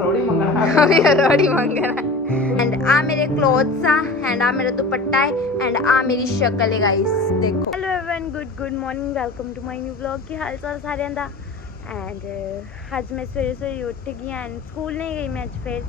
ਰੋੜੀ ਮੰਗਣਾ ਵੀ ਰੋੜੀ ਮੰਗਣਾ ਐਂਡ ਆ ਮੇਰੇ ਕਲੋਥਸ ਆ ਐਂਡ ਆ ਮੇਰਾ ਦੁਪੱਟਾ ਹੈ ਐਂਡ ਆ ਮੇਰੀ ਸ਼ਕਲ ਹੈ ਗਾਇਸ ਦੇਖੋ hello everyone good good morning welcome to my new vlog ਕੀ ਹਾਲ ਚਾਲ ਸਾਰਿਆਂ ਦਾ ਐਂਡ ਅੱਜ ਮੈਂ ਸਵੇਰੇ ਸਵੇਰੇ ਉੱਠ ਗਈ ਐਂਡ ਸਕੂਲ ਨਹੀਂ ਗਈ ਮੈਂ ਅੱਜ ਫਿਰ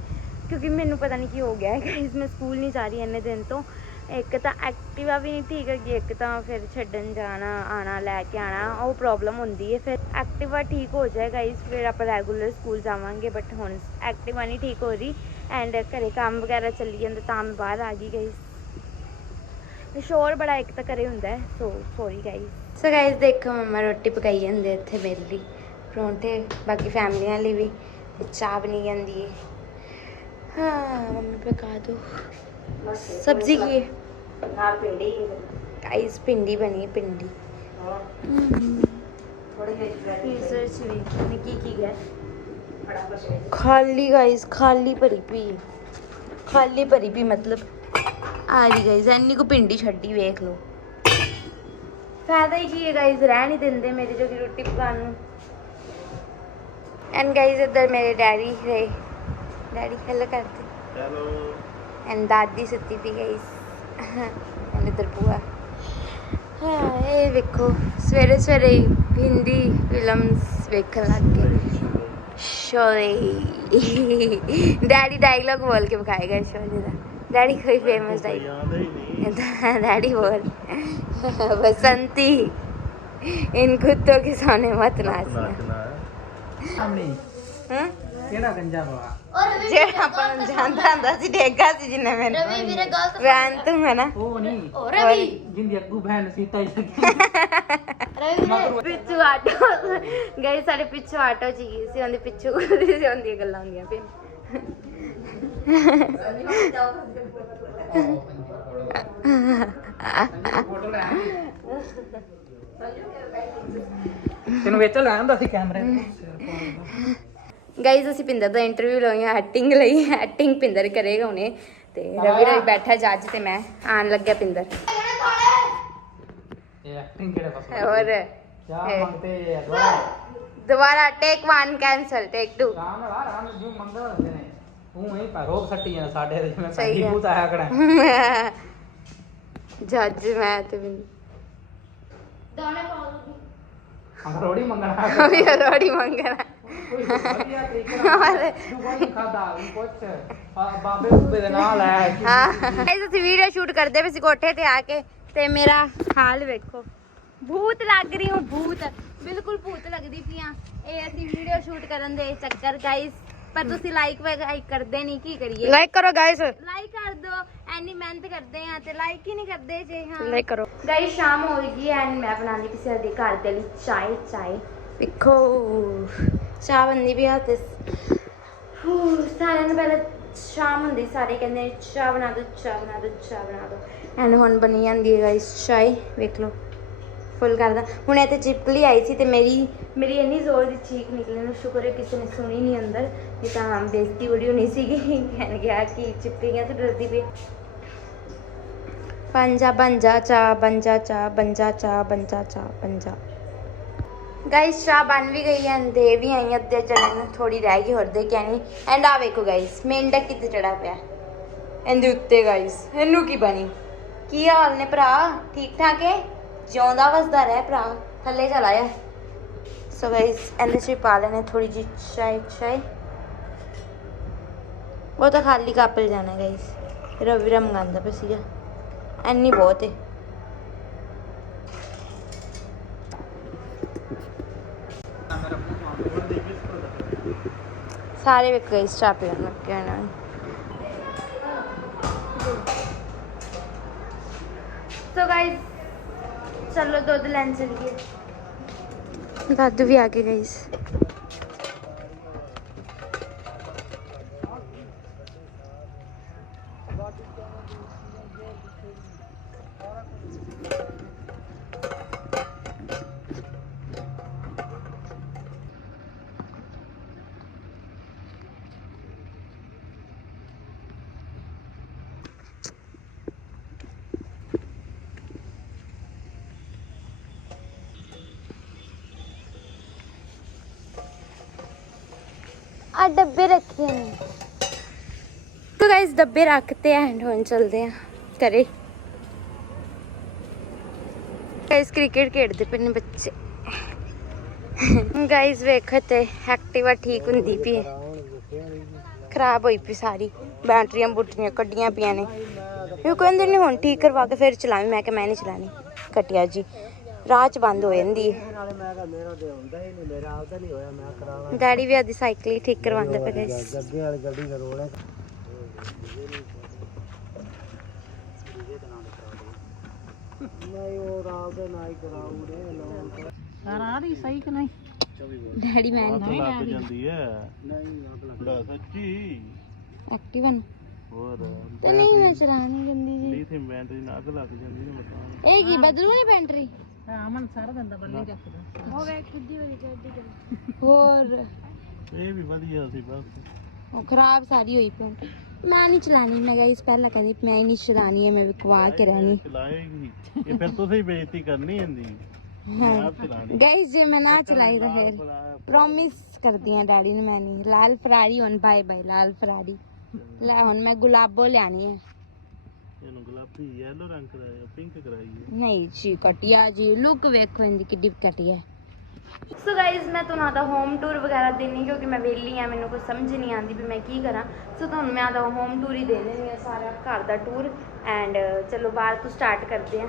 ਕਿਉਂਕਿ ਮੈਨੂੰ ਪਤਾ ਨਹੀਂ ਕੀ ਹੋ ਗਿਆ ਹੈ ਗਾਇਸ ਮੈਂ ਸਕੂਲ ਨਹੀਂ ਜਾ ਰਹੀ ਇੰਨੇ ਦਿਨ ਤੋਂ ਇੱਕ ਤਾਂ ਐਕਟਿਵਾ ਵੀ ਨਹੀਂ ਠੀਕ ਹੈਗੀ, ਇੱਕ ਤਾਂ ਫਿਰ ਛੱਡਣ ਜਾਣਾ, ਆਣਾ, ਲੈ ਕੇ ਆਣਾ, ਉਹ ਪ੍ਰੋਬਲਮ ਹੁੰਦੀ ਹੈ। ਫਿਰ ਐਕਟਿਵਾ ਠੀਕ ਹੋ ਜਾਏ ਗਾਇਸ ਫਿਰ ਆਪਾਂ ਰੈਗੂਲਰ ਸਕੂਲ ਜਾਵਾਂਗੇ ਬਟ ਹੁਣ ਐਕਟਿਵਾ ਨਹੀਂ ਠੀਕ ਹੋ ਰਹੀ ਐਂਡ ਘਰੇ ਕੰਮ ਵਗੈਰਾ ਚੱਲੀ ਜਾਂਦਾ ਤਾਂ ਮੈਂ ਬਾਹਰ ਆ ਗਈ ਗਾਇਸ ਸ਼ੋਰ ਬੜਾ ਇੱਕ ਤਾਂ ਘਰੇ ਹੁੰਦਾ so sorry guys so guys ਦੇਖੋ ਮਮਾ, ਰੋਟੀ ਪਕਾਈ ਜਾਂਦੇ ਇੱਥੇ ਮੇਰੇ ਲਈ ਪਰੌਂਠੇ, ਬਾਕੀ ਫੈਮਲੀਆਂ ਲਈ ਵੀ ਚਾਹ ਬਣੀ ਜਾਂਦੀ ਹੈ। ਹਾਂ, ਮੰਮੀ ਪਕਾ ਦੋ। ਕੀ ਵੀ ਨੇ ਕੀ ਕੀ ਗਿਆ? ਬੜਾ ਕੁਛ ਹੈ। ਖਾਲੀ ਗਾਇਸ ਖਾਲੀ ਭਰੀ ਪਈ। ਖਾਲੀ ਭਰੀ ਪਈ ਮਤਲਬ। ਆ ਰਹੀ ਗਾਇਸ ਐਨੀ ਕੋ ਪਿੰਡੀ ਛੱਡੀ ਵੇਖ ਲਓ। ਫਾਇਦਾ ਹੀ ਕੀ ਹੈ ਗਾਇਸ ਰਹਿ ਨਹੀਂ ਦਿੰਦੇ ਮੇਰੀ ਜੋਗੀ ਰੋਟੀ ਪਕਾਉਣ ਨੂੰ। ਐਂਡ ਗਾਇਸ ਇੱਧਰ ਮੇਰੇ ਡੈਡੀ ਹੈ ਡੈਡੀ ਹੈਲੋ ਕਰਦੇ। ਐਂਡ ਦਾਦੀ ਸੁੱਤੀ ਪਈ ਗਾਇਸ ਐਂਡ ਇੱਧਰ ਬੂਆ ਹਾਂ ਇਹ ਵੇਖੋ ਸਵੇਰੇ ਸਵੇਰੇ ਹੀ ਹਿੰਦੀ ਫਿਲਮਸ ਵੇਖਣ ਲੱਗ ਗਏ ਸ਼ੋਲੇ ਡੈਡੀ ਡਾਇਲੌਗ ਬੋਲ ਕੇ ਵਿਖਾਏਗਾ ਸ਼ੋਲੇ ਦਾ ਡੈਡੀ ਕੋਈ ਫੇਮਸ ਡਾਇਲੌਗ ਯਾਦ ਹੀ ਨਹੀਂ डैडी बोल बसंती इन कुत्तों के सामने मत नाचना ਕਿਹੜਾ ਗੰਜਾ ਵਾ? ਜਿਹੜਾ ਆਪਾਂ ਨੂੰ ਜਾਂਦਾ ਹੁੰਦਾ ਸੀ ਡੇਗਾ ਸੀ ਜਿੰਨੇ ਮੈਨੂੰ। ਰਵੀ ਵੀਰੇ ਗਲਤ ਵੈਨ ਤੂੰ ਹੈ ਨਾ। ਉਹ ਨਹੀਂ। ਓ ਰਵੀ। ਜਿੰਦੀ ਅੱਗੂ ਭੈਣ ਸੀਤਾ ਹੀ ਲੱਗੀ। ਪਿੱਛੂ ਆਟੋ। ਗਏ ਸਾਡੇ ਪਿੱਛੂ ਆਟੋ ਚ ਗਈ ਸੀ ਉਹਦੇ ਪਿੱਛੂ ਉਹਦੀ ਸੀ ਉਹਦੀਆਂ ਗੱਲਾਂ ਹੁੰਦੀਆਂ ਫਿਰ ਤੈਨੂੰ ਵਿੱਚ ਲੈ ਆਂਦਾ ਸੀ ਕੈਮਰੇ? ਗਾਈਜ਼ ਅਸੀਂ ਪਿੰਦਰ ਦਾ ਇੰਟਰਵਿਊ ਲਈ ਐਕਟਿੰਗ ਲਈ ਐਕਟਿੰਗ ਪਿੰਦਰ ਕਰੇਗਾ ਉਹਨੇ ਤੇ ਰਵੀ ਰਵੀ ਬੈਠਾ ਜੱਜ ਤੇ ਮੈਂ ਆਣ ਲੱਗਿਆ ਪਿੰਦਰ। ਇਹ ਐਕਟਿੰਗ ਕਿਹੜੇ ਪਾਸੇ ਹੋਰ? ਇਹ। ਮੰਗਤੇ ਆ ਦੁਬਾਰਾ? ਟੇਕ 1 ਕੈਂਸਲ ਟੇਕ 2 ਰਾਮ ਨਾਲ ਰਾਮ ਜੋ ਮੰਗਦਾ ਹੁੰਦੇ ਨੇ। ਤੂੰ ਇਹ ਪਾ ਰੋਬ ਸੱਟੀ ਜਾਂਦਾ ਸਾਡੇ ਤੇ ਜਿਵੇਂ ਸਹੀ ਸਾਡੀ ਹੈ। ਭੂਤ ਆਇਆ ਕੜਾ। ਜੱਜ ਮੈਂ ਤੇ ਬਿੰਦ ਰੋੜੀ ਮੰਗਣਾ। ਵੀ ਰੋੜੀ ਮੰਗਣਾ। ਕੋਈ ਵਧੀਆ ਆ, ਗਾਈਜ਼ ਅਸੀਂ ਵੀਡੀਓ ਸ਼ੂਟ ਕਰਦੇ ਪਏ ਸੀ ਕੋਠੇ ਤੇ ਆ ਕੇ ਤੇ ਮੇਰਾ ਹਾਲ ਵੇਖੋ। ਭੂਤ ਲੱਗ ਰਹੀ ਹਾਂ ਭੂਤ। ਬਿਲਕੁਲ ਭੂਤ ਲੱਗਦੀ ਪਈਆਂ ਇਹ ਅਸੀਂ ਵੀਡੀਓ ਸ਼ੂਟ ਕਰਨ ਦੇ ਚੱਕਰ ਗਾਈਜ਼ ਪਰ ਤੁਸੀਂ ਲਾਈਕ ਵਗਾਈਕ ਕਰਦੇ ਨਹੀਂ ਕੀ ਕਰੀਏ? ਲਾਈਕ ਕਰੋ ਗਾਇਸ। ਲਾਈਕ ਕਰ ਦਿਓ ਐਨੀ ਮਿਹਨਤ ਕਰਦੇ ਆ ਤੇ ਲਾਈਕ ਹੀ ਨਹੀਂ ਕਰਦੇ ਜੇ ਹਾਂ। ਲਾਈਕ ਕਰੋ। ਗਾਈ ਸ਼ਾਮ ਹੋ ਗਈ ਐਂਡ ਮੈਂ ਬਣਾਉਂਦੀ ਕਿਸੇ ਦੇ ਘਰ ਦੇ ਲਈ ਚਾय ਚਾय ਵੇਖੋ ਚਾਹ ਬੰਦੀ ਵੀ ਹੱਥ ਸਾਰਿਆਂ ਨੂੰ ਪਹਿਲਾਂ ਸ਼ਾਮ ਹੁੰਦੀ ਸਾਰੇ ਕਹਿੰਦੇ ਚਾਹ ਬਣਾ ਦੋ, ਚਾਹ ਬਣਾ ਦੋ, ਚਾਹ ਬਣਾ ਦੋ। ਐਂਡ ਹੁਣ ਬਣੀ ਜਾਂਦੀ ਹੈ ਗਾਈਸ ਚਾय ਵੇਖ ਲਓ। ਫੁੱਲ ਕਰਦਾ ਹੁਣ ਇਹ ਤੇ ਚਿਪਕਲੀ ਆਈ ਸੀ ਤੇ ਮੇਰੀ ਮੇਰੀ ਇੰਨੀ ਜ਼ੋਰ ਦੀ ਚੀਕ ਨਿਕਲੀ ਨੂੰ ਸ਼ੁਕਰ ਹੈ ਕਿਸੇ ਨੇ ਸੁਣੀ ਨਹੀਂ ਅੰਦਰ। ਨਹੀਂ ਤਾਂ ਬੇਇੱਜ਼ਤੀ ਵੀਡੀਓ ਨਹੀਂ ਸੀਗੀ। ਕਹਿਣ ਗਿਆ ਕਿ ਚਿਪਕਲੀਆਂ ਤੋਂ ਡਰਦੀ ਪਈ। ਪੰਜਾ ਬੰਜਾ ਚਾ ਬੰਜਾ ਚਾ ਬੰਜਾ ਚਾ ਬੰਜਾ ਚਾ ਬੰਜਾ ਗਾਇਸ ਚਾਹ ਬਣ ਵੀ ਗਈ ਐਂ ਦੇ ਵੀ ਆਈ ਅੱਧੇ ਚੜਨ ਨੂੰ ਥੋੜੀ ਰਹਿ ਗਈ ਹੋਰ ਦੇ ਕਹਿਣੀ ਐਂਡ ਆ ਵੇਖੋ ਗਾਇਸ ਮੇਂਢਕ ਕਿੱਥੇ ਚੜਾ ਪਿਆ। ਇਹਦੇ ਉੱਤੇ ਗਾਇਸ ਇਹਨੂੰ ਕੀ ਬਣੀ? ਕੀ ਹਾਲ ਨੇ ਭਰਾ? ਠੀਕ ਠਾਕ ਹੈ? ਜਿਉਂਦਾ ਵਸਦਾ ਰਹਿ ਭਰਾ, ਥੱਲੇ ਚਲਾ ਜਾ ਸੋ ਗਾਇਸ ਇਹਦੇ ਚ ਵੀ ਪਾ ਲੈਣੇ ਥੋੜੀ ਜਿਹੀ ਚਾय ਚਾय ਉਹ ਤਾਂ ਖਾਲੀ ਕੱਪ ਲੈ ਜਾਣਾ ਗਾਇਸ ਰਵੀ ਰਮ ਮੰਗਾਉਂਦਾ ਪਿਆ ਸੀਗਾ। ਐਨੀ ਬਹੁਤ ਹੈ। ਸਾਰੇ ਵੇਖੋ ਇਸ ਚਾਪੇ ਨੂੰ ਲੱਗੇ ਨੇ ਸੋ ਗਾਇਸ ਚਲੋ ਦੁੱਧ ਲੈਣ ਚੱਲੀਏ। ਦਾਦੂ ਵੀ ਆ ਗਏ ਗਾਇਸ ਆ ਡੱਬੇ ਰੱਖੇ ਨੇ। ਤੋ ਗਾਇਸ ਡੱਬੇ ਰੱਖਤੇ ਐਂਡ ਹੁਣ ਚਲਦੇ ਆ। ਕਰੇ। ਗਾਇਸ ਕ੍ਰਿਕਟ ਖੇਡਦੇ ਪਏ ਬੱਚੇ। ਗਾਇਸ ਵੇਖੋ ਤੇ ਐਕਟਿਵਾ ਠੀਕ ਹੁੰਦੀ ਪਈ ਖਰਾਬ ਹੋਈ ਪਈ ਸਾਰੀ। ਬੈਟਰੀਆਂ ਬੁੱਟਰੀਆਂ ਕੱਢੀਆਂ ਪਈਆਂ ਨੇ। ਇਹ ਕਹਿੰਦੇ ਨੇ ਹੁਣ ਠੀਕ ਕਰਵਾ ਕੇ ਫਿਰ ਚਲਾਵੇਂ। ਮੈਂ ਕਿ ਮੈਂ ਨਹੀਂ ਚਲਾਣੀ ਕਟਿਆ ਜੀ। ਰਾਹ ਚ ਬੰਦ ਹੋ ਜਾਂਦੀ ਹੈ। ਨਾਲੇ ਮੈਂ ਕਿਹਾ ਮੇਰਾ ਤੇ ਹੁੰਦਾ ਹੀ ਨਹੀਂ ਮੇਰਾ ਆਪਦਾ ਨਹੀਂ ਹੋਇਆ ਮੈਂ ਕਰਾਵਾਂ। ਡੈਡੀ ਵੀ ਆਦੀ ਸਾਈਕਲ ਹੀ ਠੀਕ ਕਰਵਾਉਂਦੇ ਪਏ ਨੇ ਗੱਗੇ ਵਾਲੀ ਗੱਡੀ ਦਾ ਰੋਲ ਹੈ। ਨਹੀਂ ਉਹ ਰਾਤ ਦੇ ਹੀ ਕਰਾਉਂਦੇ ਲੋਨ ਸਾਰਾ ਦੀ ਸਹੀ ਕਿ ਨਹੀਂ? ਡੈਡੀ ਮੈਂ ਨਹੀਂ ਜਾਂਦੀ ਹੈ। ਨਹੀਂ ਆਪਣਾ ਲੈ ਸੱਚੀ। ਐਕਟਿਵਾ ਨੂੰ। ਹੋਰ ਤੇ ਨਹੀਂ ਮੈਂ ਚਲਾਣੀ ਗੰਦੀ ਜੀ। ਲੀਥੀਅਮ ਬੈਟਰੀ ਨਾਲ ਅੱਗ ਲੱਗ ਜਾਂਦੀ ਨੇ ਬਤਾ ਇਹ ਕੀ ਬਦਲੂ ਨਹੀਂ ਬੈਟਰੀ ਅਮਨ ਸਾਰਾ ਦਿਨ ਦਾ ਬੱਲੇ ਰੱਖਦਾ ਉਹ ਵੇਖ ਕਿੱਦੀ ਹੋਈ ਗੱਡੀ ਹੋਰ ਇਹ ਵੀ ਵਧੀਆ ਸੀ ਬਸ ਉਹ ਖਰਾਬ ਸਾਰੀ ਹੋਈ ਪਈ ਮੈਂ ਨਹੀਂ ਚਲਾਣੀ ਮੈਂ ਗਾਇਸ ਪਹਿਲਾਂ ਕਹਿੰਦੀ ਮੈਂ ਹੀ ਨਹੀਂ ਚਲਾਣੀ ਹੈ ਮੈਂ ਵਿਕਵਾ ਕੇ ਰਹਿਣੀ ਚਲਾਏਗੀ ਇਹ ਫਿਰ ਤੁਸੀਂ ਬੇਇੱਜ਼ਤੀ ਕਰਨੀ ਹੁੰਦੀ ਹਾਂ ਆਪ ਚਲਾਣੀ ਗਾਇਸ ਜੇ ਮੈਂ ਨਾ ਚਲਾਈ ਤਾਂ ਫਿਰ ਪ੍ਰੋਮਿਸ ਕਰਦੀ ਆ ਡੈਡੀ ਨੂੰ ਮੈਂ ਨਹੀਂ ਲਾਲ ਫਰਾਰੀ ਹੁਣ ਬਾਏ ਬਾਏ ਲਾਲ ਫਰਾਰੀ ਲੈ ਹੁਣ ਮੈਂ ਗੁਲਾਬੋ ਲਿਆਣੀ ਹੈ ਇਹਨੂੰ ਗੁਲਾਬੀ ਯੈਲੋ ਰੰਗ ਕਰਾਇਆ ਪਿੰਕ ਕਰਾਈ ਹੈ। ਨਹੀਂ ਜੀ ਕਟਿਆ ਜੀ। ਲੁੱਕ ਵੇਖੋ ਇਹਦੀ ਕਿੱਡੀ ਕਟਿਆ ਸੋ ਗਾਇਜ਼ ਮੈਂ ਤੁਹਾਨੂੰ ਆਦਾ ਹੋਮ ਟੂਰ ਵਗੈਰਾ ਦੇਣੀ ਕਿਉਂਕਿ ਮੈਂ ਵਿਹਲੀ ਆ ਮੈਨੂੰ ਕੁਝ ਸਮਝ ਨਹੀਂ ਆਉਂਦੀ ਵੀ ਮੈਂ ਕੀ ਕਰਾਂ। ਸੋ ਤੁਹਾਨੂੰ ਮੈਂ ਆਦਾ ਹੋਮ ਟੂਰ ਹੀ ਦੇ ਦੇਣੀ ਆ ਸਾਰਾ ਘਰ ਦਾ ਟੂਰ ਐਂਡ ਚਲੋ ਬਾਹਰ ਤੋਂ ਸਟਾਰਟ ਕਰਦੇ ਆ।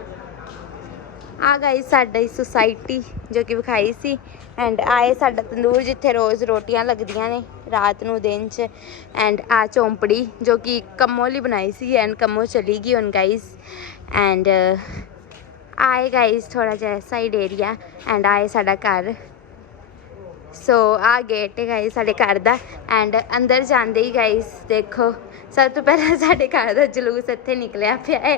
ਆ ਗਈ ਸਾਡੀ ਸੁਸਾਇਟੀ ਜੋ ਕਿ ਵਿਖਾਈ ਸੀ ਐਂਡ ਆਏ ਸਾਡਾ ਤੰਦੂਰ ਜਿੱਥੇ ਰੋਜ਼ ਰੋਟੀਆਂ ਲੱਗਦੀਆਂ ਨੇ। ਰਾਤ ਨੂੰ ਦਿਨ 'ਚ। ਐਂਡ ਆ ਚੌਂਪੜੀ ਜੋ ਕਿ ਕੰਮੋ ਲਈ ਬਣਾਈ ਸੀ ਐਂਡ ਕੰਮੋ ਚਲੀ ਗਈ ਹੁਣ ਗਾਈਸ ਐਂਡ ਆਏ ਗਾਈਸ ਥੋੜਾ ਜਿਹਾ ਸਾਈਡ ਏਰੀਆ ਐਂਡ ਆਏ ਸਾਡਾ ਘਰ। ਸੋ ਆ ਗੇਟ ਹੈ ਗਾਈਸ ਸਾਡੇ ਘਰ ਦਾ। ਐਂਡ ਅੰਦਰ ਜਾਂਦੇ ਹੀ ਗਾਈਸ ਦੇਖੋ, ਸਭ ਤੋਂ ਪਹਿਲਾਂ ਸਾਡੇ ਘਰ ਦਾ ਜਲੂਸ ਇੱਥੇ ਨਿਕਲਿਆ ਪਿਆ ਹੈ।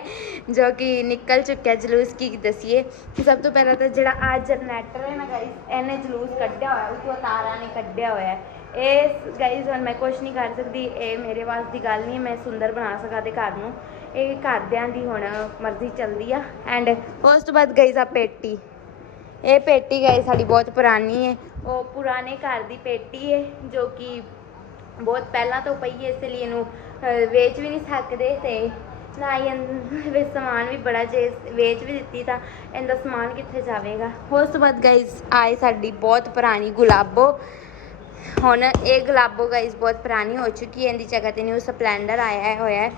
ਜੋ ਕਿ ਨਿਕਲ ਚੁੱਕਿਆ ਜਲੂਸ, ਕੀ ਦਸੀਏ? ਸਭ ਤੋਂ ਪਹਿਲਾਂ ਤਾਂ ਜਿਹੜਾ ਆ ਜਨਰੇਟਰ ਹੈ ਨਾ ਗਾਈਸ ਇਹਨੇ ਜਲੂਸ ਕੱਢਿਆ ਹੋਇਆ ਉਤੋਂ ਤਾਰਾਂ ਨੇ ਕੱਢਿਆ ਹੋਇਆ ਇਹ ਗਾਈਸ ਹੁਣ ਮੈਂ ਕੁਝ ਨਹੀਂ ਕਰ ਸਕਦੀ, ਇਹ ਮੇਰੇ ਵਾਸ ਦੀ ਗੱਲ ਨਹੀਂ, ਮੈਂ ਸੁੰਦਰ ਬਣਾ ਸਕਾਂ ਤੇ ਘਰ ਨੂੰ। ਇਹ ਘਰਦਿਆਂ ਦੀ ਹੁਣ ਮਰਜ਼ੀ ਚੱਲਦੀ ਆ। ਐਂਡ ਉਸ ਤੋਂ ਬਾਅਦ ਗਾਈਸ ਆ ਪੇਟੀ। ਇਹ ਪੇਟੀ ਗਈ ਸਾਡੀ ਬਹੁਤ ਪੁਰਾਣੀ ਹੈ ਉਹ ਪੁਰਾਣੇ ਘਰ ਦੀ ਪੇਟੀ ਹੈ ਜੋ ਕਿ ਬਹੁਤ ਪਹਿਲਾਂ ਤੋਂ ਪਈ ਹੈ ਇਸ ਲਈ ਇਹਨੂੰ ਵੇਚ ਵੀ ਨਹੀਂ ਸਕਦੇ ਤੇ ਨਾ ਹੀ ਇਹਨ- ਸਮਾਨ ਵੀ ਬੜਾ ਜੇ ਵੇਚ ਵੀ ਦਿੱਤੀ ਤਾਂ ਇਹਦਾ ਸਮਾਨ ਕਿੱਥੇ ਜਾਵੇਗਾ। ਉਸ ਤੋਂ ਬਾਅਦ ਗਾਈਸ ਆਏ ਸਾਡੀ ਬਹੁਤ ਪੁਰਾਣੀ ਗੁਲਾਬੋ। ਹੁਣ ਇਹ ਗੁਲਾਬੋ ਗਾਈਸ ਬਹੁਤ ਪੁਰਾਣੀ ਹੋ ਚੁੱਕੀ ਹੈ, ਇਹਦੀ ਜਗ੍ਹਾ ਤੇ ਨਿਊ ਸਪਲੈਂਡਰ ਆਇਆ ਹੋਇਆ ਹੈ।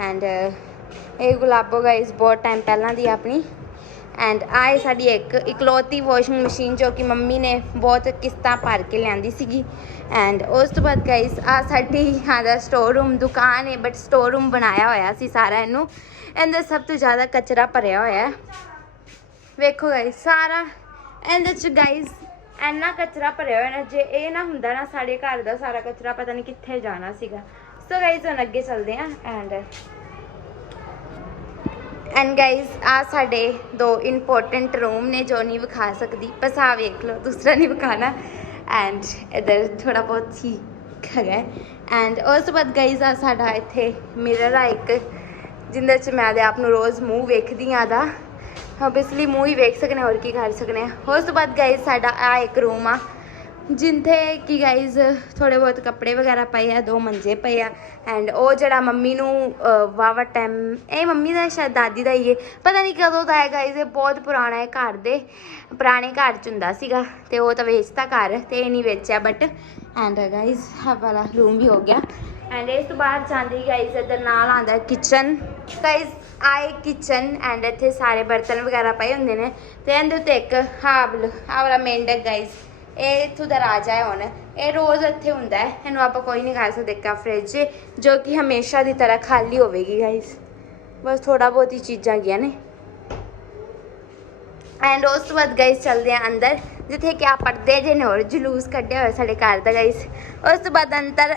ਐਂਡ ਇਹ ਗੁਲਾਬੋ ਗਾਈਸ ਬਹੁਤ ਟਾਈਮ ਪਹਿਲਾਂ ਦੀ ਆਪਣੀ। ਐਂਡ ਆਏ ਸਾਡੀ ਇੱਕ ਇਕਲੌਤੀ ਵਾਸ਼ਿੰਗ ਮਸ਼ੀਨ ਜੋ ਕਿ ਮੰਮੀ ਨੇ ਬਹੁਤ ਕਿਸ਼ਤਾਂ ਭਰ ਕੇ ਲਿਆਂਦੀ ਸੀਗੀ। ਐਂਡ ਉਸ ਤੋਂ ਬਾਅਦ ਗਾਈਸ ਆ ਸਾਡੀ ਆਦਾ ਸਟੋਰ ਰੂਮ ਦੁਕਾਨ ਹੈ ਬਟ ਸਟੋਰ ਰੂਮ ਬਣਾਇਆ ਹੋਇਆ ਸੀ ਸਾਰਾ ਇਹਨੂੰ। ਇਹਦੇ ਸਭ ਤੋਂ ਜ਼ਿਆਦਾ ਕਚਰਾ ਭਰਿਆ ਹੋਇਆ ਹੈ। ਵੇਖੋ ਗਾਈਸ ਸਾਰਾ, ਇਹਦੇ ਚ ਗਾਈਸ ਐਨਾ ਕਚਰਾ ਭਰਿਆ ਹੋਇਆ ਨਾ, ਜੇ ਇਹ ਨਾ ਹੁੰਦਾ ਨਾ ਸਾਡੇ ਘਰ ਦਾ ਸਾਰਾ ਕਚਰਾ, ਪਤਾ ਨਹੀਂ ਕਿੱਥੇ ਜਾਣਾ ਸੀਗਾ। ਸੋ ਗਾਈਸ ਹੁਣ ਅੱਗੇ ਚੱਲਦੇ ਹਾਂ ਐਂਡ ਐਂਡ ਗਾਇਸ ਆ ਸਾਡੇ ਦੋ ਇੰਪੋਰਟੈਂਟ ਰੂਮ ਨੇ ਜੋ ਨਹੀਂ ਵਿਖਾ ਸਕਦੀ, ਬਸ ਆ ਵੇਖ ਲਓ, ਦੂਸਰਾ ਨਹੀਂ ਵਿਖਾਣਾ ਐਂਡ ਇਧਰ ਥੋੜਾ ਬਹੁਤ ਹੀ ਹੈਗਾ। ਐਂਡ ਉਸ ਤੋਂ ਬਾਅਦ ਗਾਇਸ ਆ ਸਾਡਾ ਇੱਥੇ ਮਿਰਰ ਆ ਇੱਕ, ਜਿੰਦੇ ਚ ਮੈਂ ਦੇ ਆਪ ਨੂੰ ਰੋਜ਼ ਮੂੰਹ ਵੇਖਦੀ ਆ ਦਾ। ਆਬਵੀਅਸਲੀ ਮੂੰਹ ਹੀ ਵੇਖ ਸਕਨੇ ਹੋਰ ਕੀ ਕਰ ਸਕਨੇ। ਆ ਉਸ ਤੋਂ ਬਾਅਦ ਗਾਇਸ ਸਾਡਾ ਆ ਇੱਕ ਰੂਮ ਆ ਜਿੱਥੇ ਕਿ ਗਾਈਜ਼ ਥੋੜੇ ਬਹੁਤ ਕੱਪੜੇ ਵਗੈਰਾ ਪਏ ਆ ਦੋ ਮੰਜੇ ਪਏ ਆ ਐਂਡ ਉਹ ਜਿਹੜਾ ਮੰਮੀ ਨੂੰ ਅਹ, ਵਾਵਾ ਟਾਈਮ ਇਹ ਮੰਮੀ ਦਾ ਸ਼ਾਇਦ ਦਾਦੀ ਦਾ ਹੀ ਹੈ ਪਤਾ ਨਹੀਂ ਕਦੋਂ ਦਾ ਹੈ ਗਾਈਜ਼ ਇਹ ਬਹੁਤ ਪੁਰਾਣਾ ਹੈ ਘਰ ਦੇ ਪੁਰਾਣੇ ਘਰ ਚ ਹੁੰਦਾ ਸੀਗਾ ਤੇ ਉਹ ਤਾਂ ਵੇਚਤਾ ਘਰ ਤੇ ਇਹ ਨਹੀਂ ਵੇਚਿਆ ਬਟ ਐਂਡ ਗਾਈਜ਼ ਆ ਵਾਲਾ ਰੂਮ ਵੀ ਹੋ ਗਿਆ ਐਂਡ ਇਸ ਤੋਂ ਬਾਅਦ ਜਾਂਦੀ ਗਾਈਜ਼ ਇੱਧਰ ਨਾਲ ਆਂਦਾ ਕਿਚਨ ਗਾਈਜ਼ ਆਏ ਕਿਚਨ ਐਂਡ ਇੱਥੇ ਸਾਰੇ ਬਰਤਨ ਵਗੈਰਾ ਪਏ ਹੁੰਦੇ ਨੇ ਤੇ ਇਹਦੇ ਉੱਤੇ ਇੱਕ ਹਾਬਲ ਆ ਵਾਲਾ ਮੇਂਢਕ ਗਾਈਜ਼ ਇਹ ਇੱਥੋਂ ਦਾ ਰਾਜਾ ਹੈ ਹੁਣ। ਇਹ ਰੋਜ਼ ਇੱਥੇ ਹੁੰਦਾ ਹੈ। ਇਹਨੂੰ ਆਪਾਂ ਕੋਈ ਨਹੀਂ ਕਰ ਸਕਦੇ ਕਾ ਫ੍ਰਿਜ ਜੋ ਕਿ ਹਮੇਸ਼ਾ ਦੀ ਤਰ੍ਹਾਂ ਖਾਲੀ ਹੋਵੇਗੀ ਗਾਇਸ ਬਸ ਥੋੜਾ ਬਹੁਤੀ ਚੀਜ਼ਾਂ ਗਿਆ ਨੇ। ਐਂਡ ਉਸ ਤੋਂ ਬਾਅਦ ਗਾਇਸ ਚੱਲਦੇ ਆ ਅੰਦਰ। ਜਿੱਥੇ ਕਿ ਆ ਪਰਦੇ ਜੇ ਨੇ, ਹੋਰ ਜਲੂਸ ਕੱਢਿਆ ਹੋਇਆ ਸਾਡੇ ਘਰ ਦਾ ਗਾਇਸ ਉਸ ਤੋਂ ਬਾਅਦ ਅੰਦਰ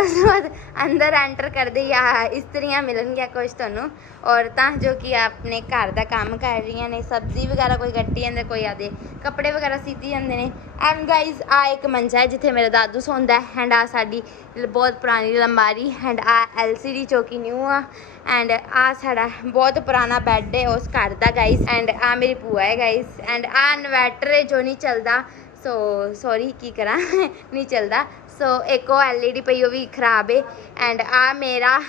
ਉਸ ਤੋਂ ਬਾਅਦ ਅੰਦਰ ਐਂਟਰ ਕਰਦੇ ਹੀ ਆ ਇਸਤਰੀਆਂ ਮਿਲਣਗੀਆਂ ਕੁਝ ਤੁਹਾਨੂੰ। ਔਰਤਾਂ ਜੋ ਕਿ ਆਪਣੇ ਘਰ ਦਾ ਕੰਮ ਕਰ ਰਹੀਆਂ ਨੇ। ਸਬਜ਼ੀ ਵਗੈਰਾ ਕੋਈ ਕੱਟੀ ਜਾਂਦੇ, ਕੋਈ ਆਦੇ ਕੱਪੜੇ ਵਗੈਰਾ ਸੀਤੀ ਜਾਂਦੇ ਨੇ। ਐਂਡ ਗਾਇਸ ਆ ਇੱਕ ਮੰਜਾ ਹੈ ਜਿੱਥੇ ਮੇਰਾ ਦਾਦੂ ਸੌਂਦਾ ਹੈ। ਐਂਡ ਆ ਸਾਡੀ ਬਹੁਤ ਪੁਰਾਣੀ ਲੰਬਾਰੀ ਐਂਡ ਆ ਐਲਸੀਡੀ ਚੌਕੀ ਨਿਊ ਆ। ਐਂਡ ਆਹ ਸਾਡਾ ਬਹੁਤ ਪੁਰਾਣਾ ਬੈੱਡ ਹੈ ਉਸ ਘਰ ਦਾ ਗਾਈਸ ਐਂਡ ਆਹ ਮੇਰੀ ਭੂਆ ਹੈ ਗਾਈਸ ਐਂਡ ਆਹ ਇਨਵਰਟਰ ਹੈ ਜੋ ਨਹੀਂ ਚੱਲਦਾ. ਸੋ ਸੌਰੀ ਕੀ ਕਰਾਂ? ਨਹੀਂ ਚੱਲਦਾ. ਸੋ ਇੱਕ ਉਹ ਐੱਲ ਈ ਡੀ ਪਈ, ਉਹ ਵੀ ਖਰਾਬ ਹੈ ਐਂਡ ਆਹ ਮੇਰਾ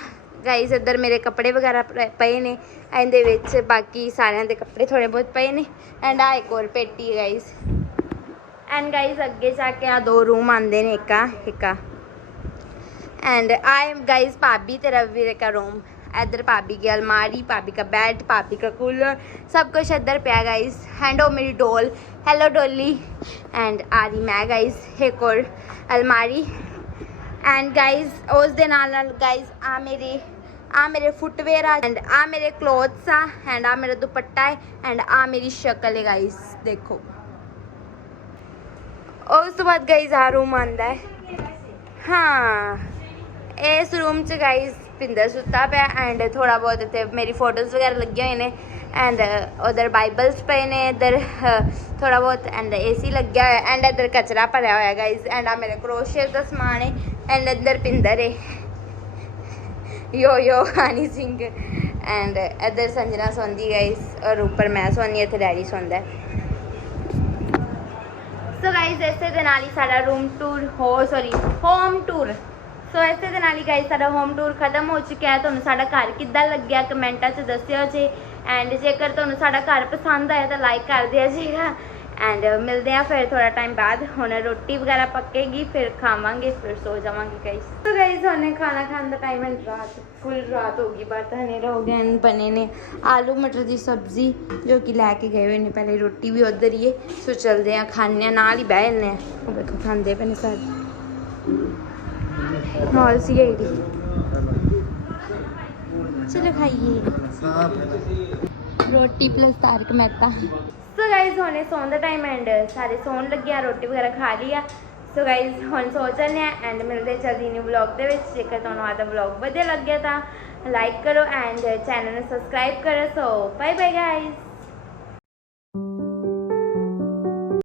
ਗਾਈਸ ਇੱਧਰ ਮੇਰੇ ਕੱਪੜੇ ਵਗੈਰਾ ਪਏ ਨੇ। ਇਹਦੇ ਵਿੱਚ ਬਾਕੀ ਸਾਰਿਆਂ ਦੇ ਕੱਪੜੇ ਥੋੜੇ ਬਹੁਤ ਪਏ ਨੇ। ਐਂਡ ਆਹ ਇੱਕ ਹੋਰ ਪੇਟੀ ਹੈ ਗਾਇਸ ਐਂਡ ਗਾਈਸ ਅੱਗੇ ਜਾ ਕੇ ਆ ਦੋ ਰੂਮ ਆਂਦੇ ਨੇ, ਇੱਕਾ ਇੱਕਾ ਐਂਡ ਆਈ ਗਾਈਸ ਭਾਬੀ ਤੇ ਰਵੀ ਦੇ ਕਾ ਰੂਮ इधर पापी की अलमारी पापी का बेड पापी का कूलर सब कुछ इधर पे है गाइस हैंड ओवर मेरी डोल हेलो डोली एंड आ रही मैं गाइस एक और अलमारी. एंड गाइस उस दिन गाइस आ मेरी आ मेरे फुटवेयर आ एंड आ मेरे क्लोथ्स आ एंड आ मेरा दुपट्टा है एंड आ मेरी शक्ल है गाइस देखो. उस तो बाद गाइस आ रूम आंदा है. हाँ. इस रूम च गाइस ਭਿੰਦਰ ਸੁੱਤਾ ਪਿਆ ਐਂਡ ਥੋੜਾ ਬਹੁਤ ਇੱਥੇ ਮੇਰੀ ਫੋਟੋਜ਼ ਵਗੈਰਾ ਲੱਗੀਆਂ ਹੋਏ ਨੇ ਐਂਡ ਉਧਰ ਬਾਈਬਲਸ ਪਏ ਨੇ, ਇਧਰ ਥੋੜਾ ਬਹੁਤ ਐਂਡ ਏਸੀ ਲੱਗਿਆ ਹੋਇਆ ਐਂਡ ਇਧਰ ਕਚਰਾ ਭਰਿਆ ਹੋਇਆ ਗਾਇਜ਼ ਐਂਡ ਆ ਮੇਰੇ ਕਰੋਸ਼ੀਏ ਦਾ ਸਮਾਨ ਹੈ ਐਂਡ ਅੰਦਰ ਭਿੰਦਰ ਹੈ ਯੋ ਯੋ ਹਾਨੀ ਸਿੰਘ। ਐਂਡ ਇਧਰ ਸੰਜਨਾ ਸੌਂਦੀ ਗਾਇਜ਼ ਔਰ ਉੱਪਰ ਮੈਂ ਸੌਂਦੀ ਇੱਥੇ ਡੈਡੀ ਸੌਂਦਾ ਸੋ ਗਾਇਜ਼ ਇਸੇ ਦੇ ਨਾਲ ਹੀ ਸਾਡਾ ਰੂਮ ਟੂਰ ਹੋ ਸੌਰੀ ਹੋਮ ਟੂਰ ਸੋ ਇਸੇ ਦੇ ਨਾਲ ਹੀ ਗਾਇਜ਼ ਸਾਡਾ ਹੋਮ ਟੂਰ ਖਤਮ ਹੋ ਚੁੱਕਿਆ ਹੈ। ਤੁਹਾਨੂੰ ਸਾਡਾ ਘਰ ਕਿੱਦਾਂ ਲੱਗਿਆ ਕਮੈਂਟਾਂ 'ਚ ਦੱਸਿਓ ਜੀ। ਐਂਡ ਜੇਕਰ ਤੁਹਾਨੂੰ ਸਾਡਾ ਘਰ ਪਸੰਦ ਆਇਆ ਤਾਂ ਲਾਈਕ ਕਰ ਦਿਆ ਜੀਗਾ। ਐਂਡ ਮਿਲਦੇ ਆ ਫਿਰ ਥੋੜਾ ਟਾਈਮ ਬਾਅਦ। ਹੁਣ ਰੋਟੀ ਵਗੈਰਾ ਪੱਕੇਗੀ, ਫਿਰ ਖਾਵਾਂਗੇ, ਫਿਰ ਸੋ ਜਾਵਾਂਗੇ ਗਾਇਜ਼ ਸੋ ਗਾਇਜ਼ ਹੁਣੇ ਖਾਣਾ ਖਾਣ ਦਾ ਟਾਈਮ ਹੈ। ਰਾਤ ਫੁੱਲ ਰਾਤ ਹੋ ਗਈ ਬਾਤ ਹਨੇਰਾ ਹੋ ਗਿਆ ਐਂਡ ਬਣੇ ਨੇ ਆਲੂ ਮਟਰ ਦੀ ਸਬਜ਼ੀ, ਜੋ ਕਿ ਲੈ ਕੇ ਗਏ ਹੋਏ ਨੇ। ਪਹਿਲੇ ਰੋਟੀ ਵੀ ਉਧਰ ਹੀ ਹੈ। ਸੋ ਚਲਦੇ ਆ ਖਾਣੇ ਆ ਨਾਲ ਹੀ ਬਹਿ ਜੰਨੇ ਆ ਉਹ ਵੇਖੋ ਖਾਂਦੇ ਪਏ ਨੇ ਸਾਰੇ। ਨਾਲ ਸੀ ਆਈਡੀ ਚਲੋ ਖਾਈਏ। ਰੋਟੀ plus Tarak Mehta. So guys ਹੁਣੇ ਸੌਣ ਦਾ ਟਾਈਮ ਐਂਡ ਸਾਰੇ ਸੌਣ ਲੱਗੇ ਆ ਰੋਟੀ ਵਗੈਰਾ ਖਾ ਲਈ ਆ। ਸੋ ਗਾਇਜ਼ ਹੁਣ ਸੋ ਜਾਂਦੇ ਆ ਐਂਡ ਮਿਲਦੇ ਜਲਦੀ ਨਿਊ ਵਲੌਗ ਦੇ ਵਿੱਚ। ਜੇਕਰ ਤੁਹਾਨੂੰ ਆਦਾ ਵਲੌਗ ਵਧੀਆ ਲੱਗਿਆ ਤਾਂ ਲਾਈਕ ਕਰੋ ਐਂਡ ਚੈਨਲ ਨੂੰ ਸਬਸਕ੍ਰਾਈਬ ਕਰੋ। So bye bye guys